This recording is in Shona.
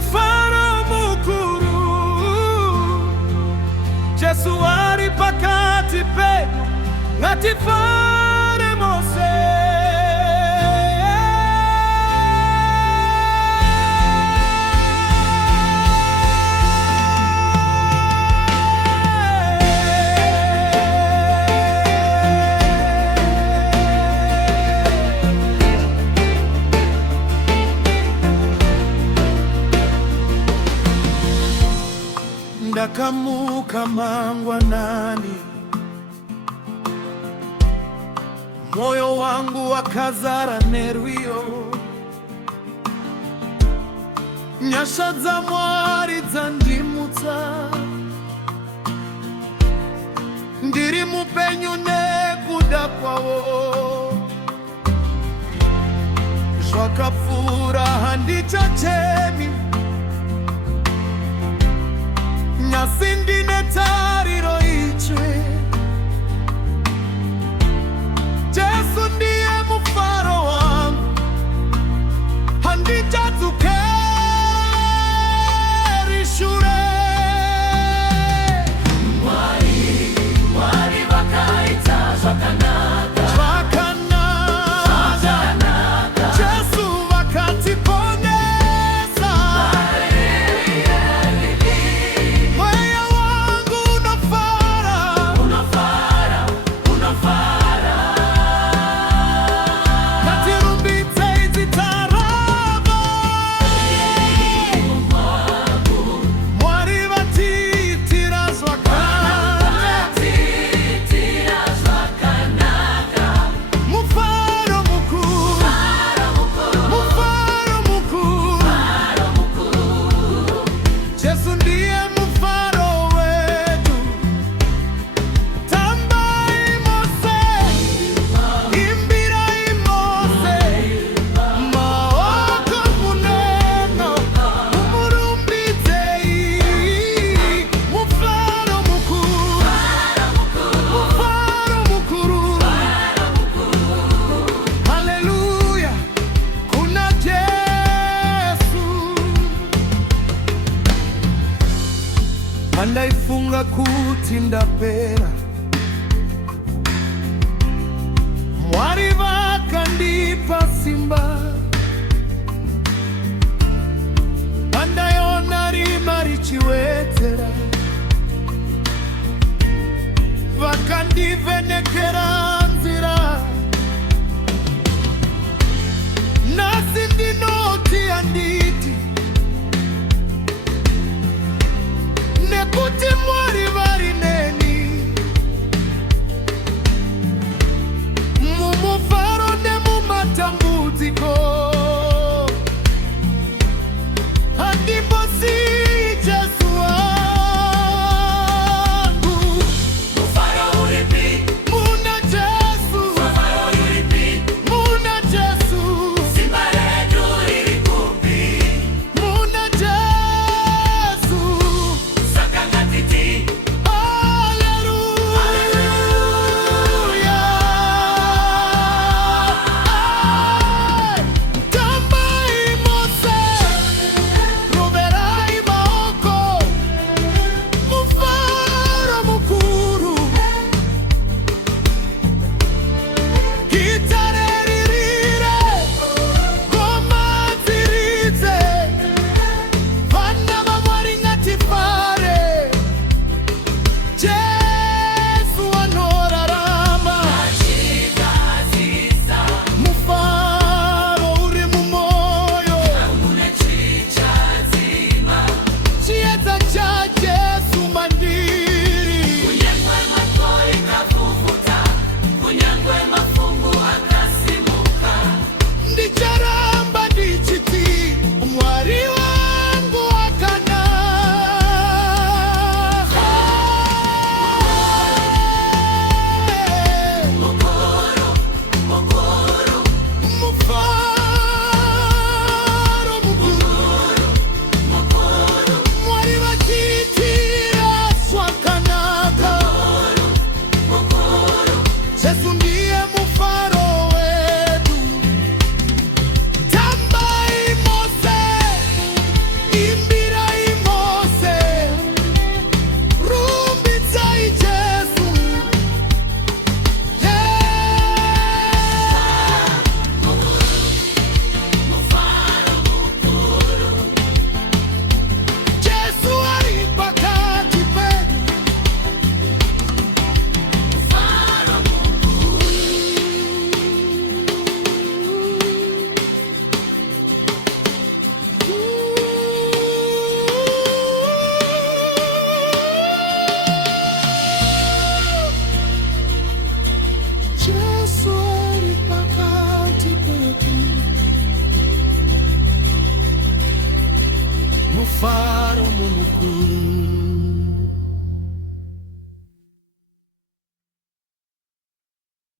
mufaro mukuru. Jesu ari pakati penyu ngatifare Mose. Ndakamuka mangwanani, moyo wangu wakazara nerwiyo. Nyasha dza Mwari dzandimutsa, ndiri mupenyu nekuda kwawo. Zvakapfuura handichachemi, nyasi ndine tariro ichwe. Jesu ndiye mufaro wangu, handichadzokeri shure. Mwari vakaita zvakanaka, Jesu vakatiponesa. Mweya wangu unafara, ngatirumbidze idzi tarava. Mwari vatiitira zvakanaka, mufaro mukuru, mufaro mukuru. Jesu ndiye mufaro wetu. Tambai Mose, imbirai Mose, maoko muneno mumurumbidzei. Mufaro mukuru, mufaro mukuru. Haleluya, kuna Jesu. Andaifunga kuti ndapera, Mwari vakandipa simba. Andaiona rima richiwedzera, vakandivhenekera nzira. Nasi ndinoti handiti, nekuti Mwari vari neni. Mumufaro nemumatambudziko, handimbosiyi Jesu wangu. Muna Jesu. sifa